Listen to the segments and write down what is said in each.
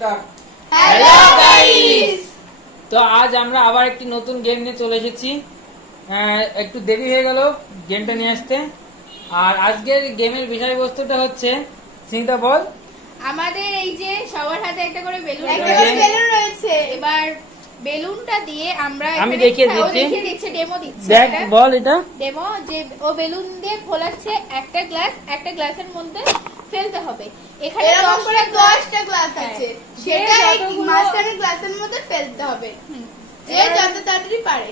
Hello guys, তো আজ আমরা আবার একটি নতুন গেম নিয়ে চলে এসেছি। একটু দেরি হয়ে গেল গেমটা নিয়ে আসতে। আর আজকের গেমের বিষয়বস্তুটা হচ্ছে, স্নিগ্ধা বল। আমাদের এই যে সবার হাতে একটা করে বেলুন রয়েছে। এবার বেলুনটা দিয়ে আমরা আমি দেখিয়ে দিচ্ছি ডেমো দিচ্ছি। দেখ বল এটা ডেমো যে ও বেলুন দিয়ে খোলাচ্ছে একটা গ্লাসের মধ্যে ফেলতে হবে। এখানে এরকম করে 10টা গ্লাস হ্যাঁ। আছে, সেটা এই মাঝখানের গ্লাসের মধ্যে ফেলতে হবে। যে যত তাড়াতাড়ি পারে,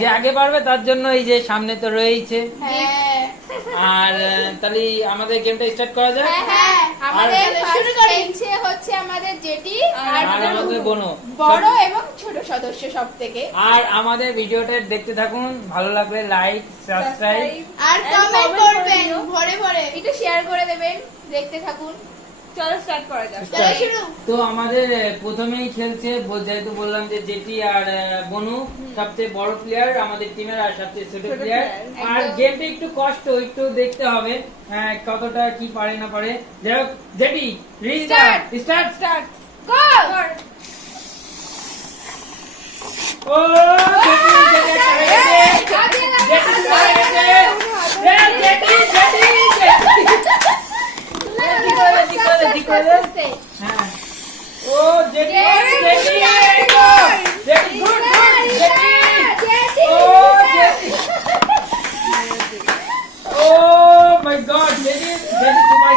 যে আগে পারবে তার জন্য এই যে সামনে তো রয়েছে। হ্যাঁ আর তাহলে আমাদের গেমটা স্টার্ট করা যায়। হ্যাঁ, আমাদের শুরু করি। হচ্ছে আমাদের জেটি আর আমাদের বোনো বড় এবং ছোট সদস্য সবথেকে। আর আমাদের ভিডিওটা দেখতে থাকুন, ভালো লাগলে লাইক সাবস্ক্রাইব আর কমেন্ট করবেন ভরে ভরে। একটু শেয়ার করে দেবেন, দেখতে থাকুন। চলো স্টার্ট করা যাক। চলো শুরু। তো আমাদের প্রথমেই খেলছে, যেহেতু বললাম যে জেটি আর বনু সবচেয়ে বড় প্লেয়ার আমাদের টিমের আর সবচেয়ে ছোট প্লেয়ার। আর গেমটা একটু কষ্ট, একটু দেখতে হবে কতটা কি পারে না পারে। যাই হোক, জেটি স্টার্ট গো! ও হ্যাঁ, ও জেটি গুড জেটি, ও জেটি, ও মাই গড, জেটি সুপার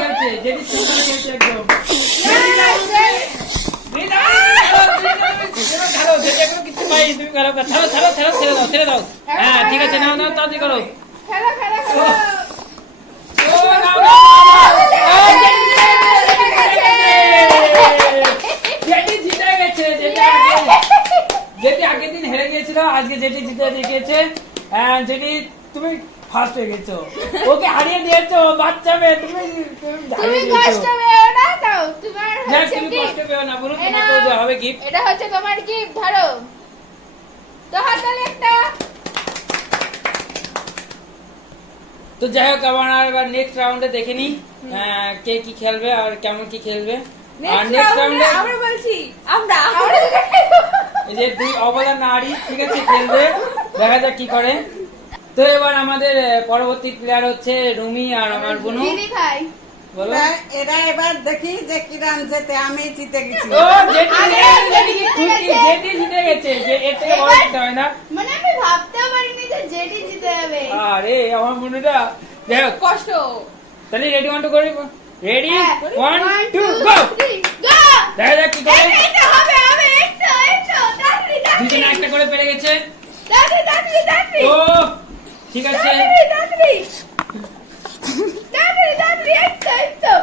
খেলছে, জেটি সুপার খেলছে একদম। ছেড়ে দাও। হ্যাঁ ঠিক আছে, নাও তাড়াতাড়ি করো। যেটি আগের দিন হেরে গিয়েছিল, আজকে যেটি জিতে দেখিয়েছে। যেটি তুমি ফার্স্ট হয়ে গেছো, ওকে হারিয়ে দিয়েছো। বাচ্চা মেয়ে, তুমি কষ্ট পেও না, দাও তোমার তুমি কষ্ট পেও না, বলুন তোমাকে তো হবে গিফট। এটা হচ্ছে তোমার গিফট, ধরো তো হাতালে একটা। তো যাই হোক, এবার নেক্সট রাউন্ডে দেখে নি কে কি খেলবে আর কেমন কি খেলবে। আর নেক্সট রাউন্ডে আমরা বলছি আমরা এই যে দুই অবলা নারী, ঠিক আছে, খেলবে, দেখা যাক কি করে। তো এবার আমাদের পরবর্তী প্লেয়ার হচ্ছে রুমি আর আমার বোনু। দিদি ভাই, বলো। এরা এবার দেখি যে কিরাম যেতে, আমি জিতে গেছি। ও জেটি জিতে গেছে, যে এর থেকে বড় জিতে হয় না। মানে আমি ভাবতেও পারিনি যে জেডি জিতে যাবে। আরে আমার বোনুটা, যাই হোক, কষ্ট। তাহলে রেডি 1 2 করি, রেডি হ্যাঁ, 1 2 2 গো। 3 গো। দেখা যাক কি করে। এটা হবে তাড়াতাড়ি দুজনে একটা করে পেরে গেছে। তাড়াতাড়ি ও ঠিক আছে, তাড়াতাড়ি এই তো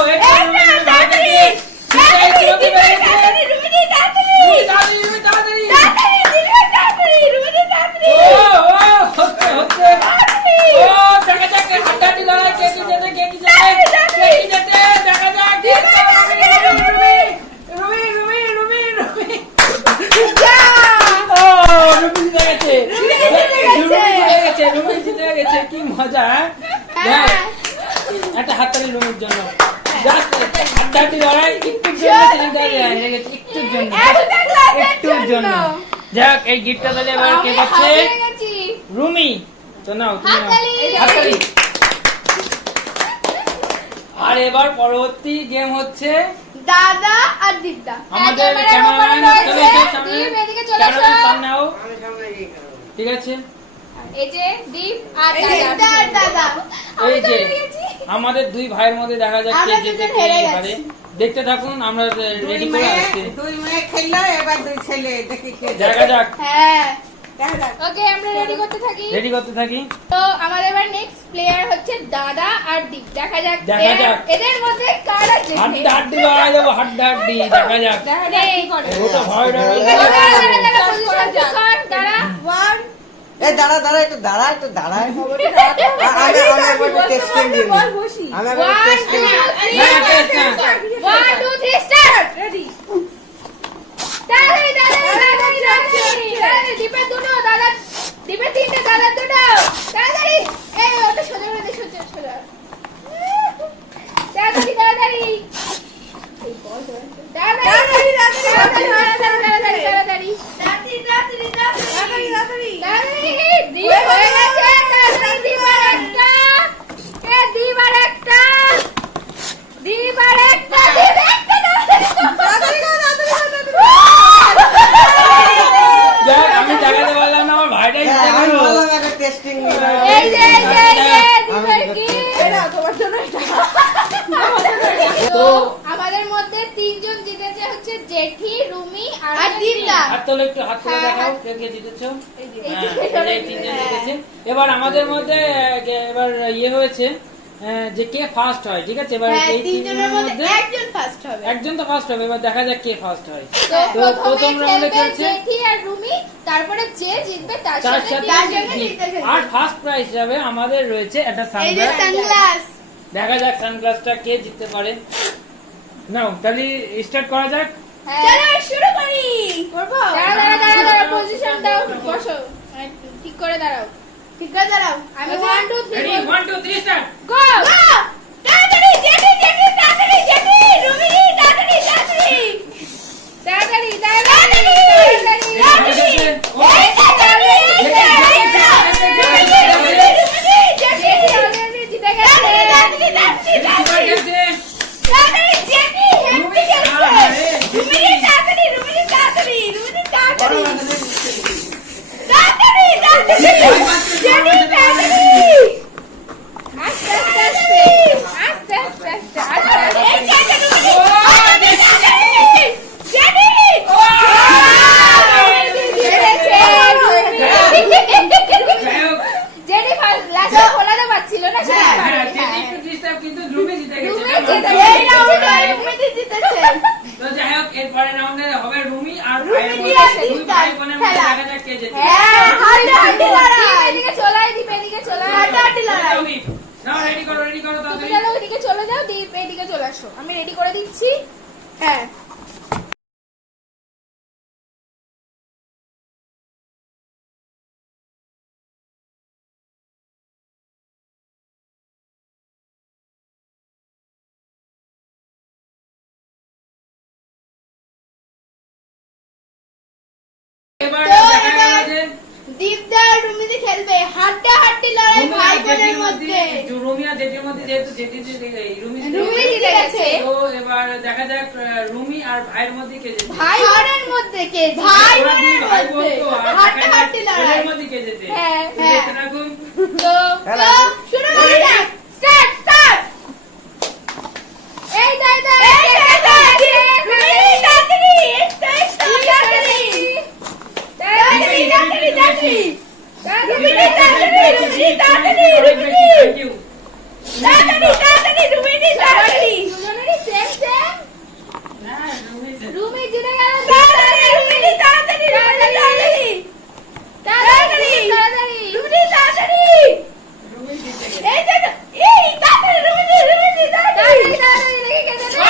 এই তো তাড়াতাড়ি হচ্ছে। ও দেখা যাক, হাড্ডাহাড্ডি লড়াই, কে কি জেতে, দেখা যাক। রুমি। ও রুমি জিতে গেছে, কি মজা। হ্যাঁ, একটা হাততালি রুমির জন্য। জাস্ট হাড্ডাহাড্ডি লড়াই, একটুর জন্য। যাক, এই গিফটটা তাহলে এবার কে পাচ্ছে? রুমি। তো নাও, তুমি নাও হাততালি। আর এবার পরবর্তী গেম হচ্ছে দাদা আর দিদা। আমাদের ক্যামেরাম্যান। সামনে আও, ঠিক আছে। এই যে দীপ আর দিদা আর দাদা। এই যে আমাদের দুই ভাইয়ের মধ্যে দেখা যাক কে আমরা জিতে, দুজন কে হেরে পারে। গেছি। দেখতে থাকুন, আমরা রেডি করে আসছি। দুই মেয়ে খেললো, এবার দুই ছেলে, দেখি কে দেখা যাক, হ্যাঁ, দেখা যাক। ওকে, আমরা রেডি করতে থাকি। তো আমাদের এবার নেক্সট প্লেয়ার হচ্ছে দাদা আর দীপ। দেখা যাক এদের মধ্যে কারা জেতে। হাড্ডাহাড্ডি লড়াই দেবো, হাড্ডাহাড্ডি, দেখা যাক। ও তো ভয় ডর দাঁড়া। দাঁড়া, একটু দাঁড়া। টেস্টিং দিন, আমি টেস্টিং। 1 2 3 স্টার্ট। রেডি। দাঁড়া, দীপের দুটো দাদা দীপের 3টে, দাদার 2টো। তাড়াতাড়ি। এই ওটা সোজা করে দে, সোজা। তাড়াতাড়ি। তাড়াতাড়ি। দীপ হয়ে গেছে, তাড়াতাড়ি দীপ আর একটা। দীপ আর একটা। যাক, আমি দেখাতে পারলাম না আমার ভাইটাই জিতে হ্যাঁ, আমি গেল। বললাম একটা testing নিয়ে নাও। এই যে, দীপের কি? তো আমাদের মধ্যে 3 জন জিতেছে হচ্ছে জেঠি, রুমি আর দীপদা। হাত তোলো একটু, হাত তুলে হ্যাঁ, দেখাও কে কে জিতেছো। হ্যাঁ, এই 3 জন জিতেছে। এবার আমাদের মধ্যে এবার ইয়ে হয়েছে যে কে ফার্স্ট হয়, ঠিক আছে? এবার হ্যাঁ, এই 3 জনের মধ্যে একজন ফার্স্ট হবে। একজন তো ফার্স্ট হবে, এবার দেখা যাক কে ফার্স্ট হয়। তো তো প্রথমে প্রথম রাউন্ডে খেলবে খেলছে জেঠি আর রুমি, তারপরে যে জিতবে তার তার সাথে সাথে তার তিন জন্য জন। জিতে খেলবে। আর ফার্স্ট প্রাইজ হিসাবে আমাদের রয়েছে একটা এই যে সানগ্লাস। সানগ্লাস। দেখা যাক সানগ্লাসটা কে জিততে পারে। নাও তাহলে স্টার্ট করা যাক। হ্যাঁ। চলো শুরু করি। করবো? দাঁড়াও, পজিশন দাও, বসো। ঠিক করে দাঁড়াও। ঠিক আছে দাঁড়াও। আমি 1 2 রেডি 3 1 2 3 স্টার্ট। গো। তাড়াতাড়ি জেঠি, তাড়াতাড়ি জেঠি, রুমি তাড়াতাড়ি। তাড়াতাড়ি। জিতে গেছে। জেডি ফার্স্ট লাস্টে খোলাতে পারছিল না সেটা। কিন্তু রুমি জিতে গেছে। রুমি জিতে এই রাউন্ডে রুমি জিতেছে। তো যাই হোক, এরপরে রাউন্ডে হবে রুমি আর রুমি ভাইয়ের দিয়ে মধ্যে, দুই জিতবে। ভাই বোনের মধ্যে খেলা। দেখা যাক কে জেতে। হ্যাঁ, হাড্ডি লড়াই। এদিকে চলে আয়, দীপ এদিকে চলে আয়। হাড্ডি লড়াই। নাও রেডি করো তুমি তাড়াতাড়ি। চলো এদিকে চলে যাও, দীপ এদিকে চলে আসো। আমি রেডি করে দিচ্ছি। হ্যাঁ। এবার তো দেখা গেল এবার যে দীপদা আর রুমিদি খেলবে হাড্ডাহাড্ডি লড়াই রুমি ভাই আর বোনের জেঠির মধ্যে। রুমি আর জেঠির মধ্যে যেহেতু জেঠি রুমি রুমি জিতে গেছে। তো এবার দেখা যাক রুমি আর ভাইয়ের মধ্যে কে জেতে। ভাই বোনের মধ্যে কে? ভাই ওরা দুই বোনের ভাই মধ্যে বোন তো, আর দেখা যাক হাড্ডাহাড্ডি লড়াই। ওদের মধ্যে কে জেতে। হ্যাঁ, তো হ্যাঁ। দেখতে থাকুন। তো তো শুরু করা যাক। স্টার্ট। এই দাই দাই রুমি তাড়াতাড়ি, তাড়াতাড়ি। রুমি তাড়াতাড়ি, অনেক বেশি, thank you। দুজনেরই সেম সেম। হ্যাঁ, রুমি জেতে। রুমি জিতে গেল। তাড়াতাড়ি। তাড়াতাড়ি। রুমি জিতে গেছে। তাড়াতাড়ি দেখে কে জিতে গেল।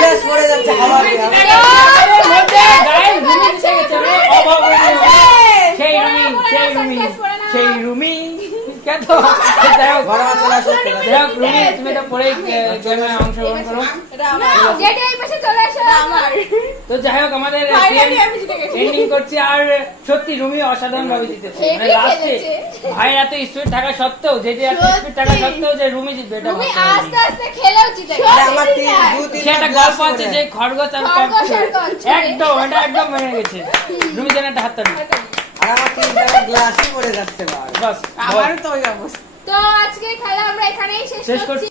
গ্লাস পড়ে যাচ্ছে হাওয়া দিয়ে। আমাদের মধ্যে গায়ে রুমি জিতে গেছে। আমি অভাবনীয়। সেই রুমি কেন যাই হোক, বড় চলে আসো, চলে আসো। যাই হোক, রুমি তুমি তো পরেই গেমে অংশগ্রহণ করো। যেটা এই পাশে চলে আসো। তো যাই হোক, আমাদের এন্ডিং করছি। আর সত্যি রুমি অসাধারণ ভাবে জিতেছে। মানে হেভি লাস্টে খেলেছে। ভাই এত স্পিড থাকা সত্ত্বেও, যেটি এত স্পিড থাকা সত্ত্বেও যে রুমি জিতবে এটা রুমি ভাবতে আস্তে পারিনি। আস্তে খেলেও জিতে গেল। আরে আমার দু-তিনটা সে একটা গ্লাস গল্প আছে পড়ে। যে খরগোশ আর খরগোশ আর কচ্ছপ। কচ্ছপ। একদম এটা একদম মেনে গেছে। রুমি যেন একটা হাত তালি। আর আমার 3টা গ্লাসই পড়ে যাচ্ছে বাবা। বাস আমারও তো ওই অবস্থা। তো আজকে খেলা আমরা এখানেই শেষ শেষ করছি। করছি।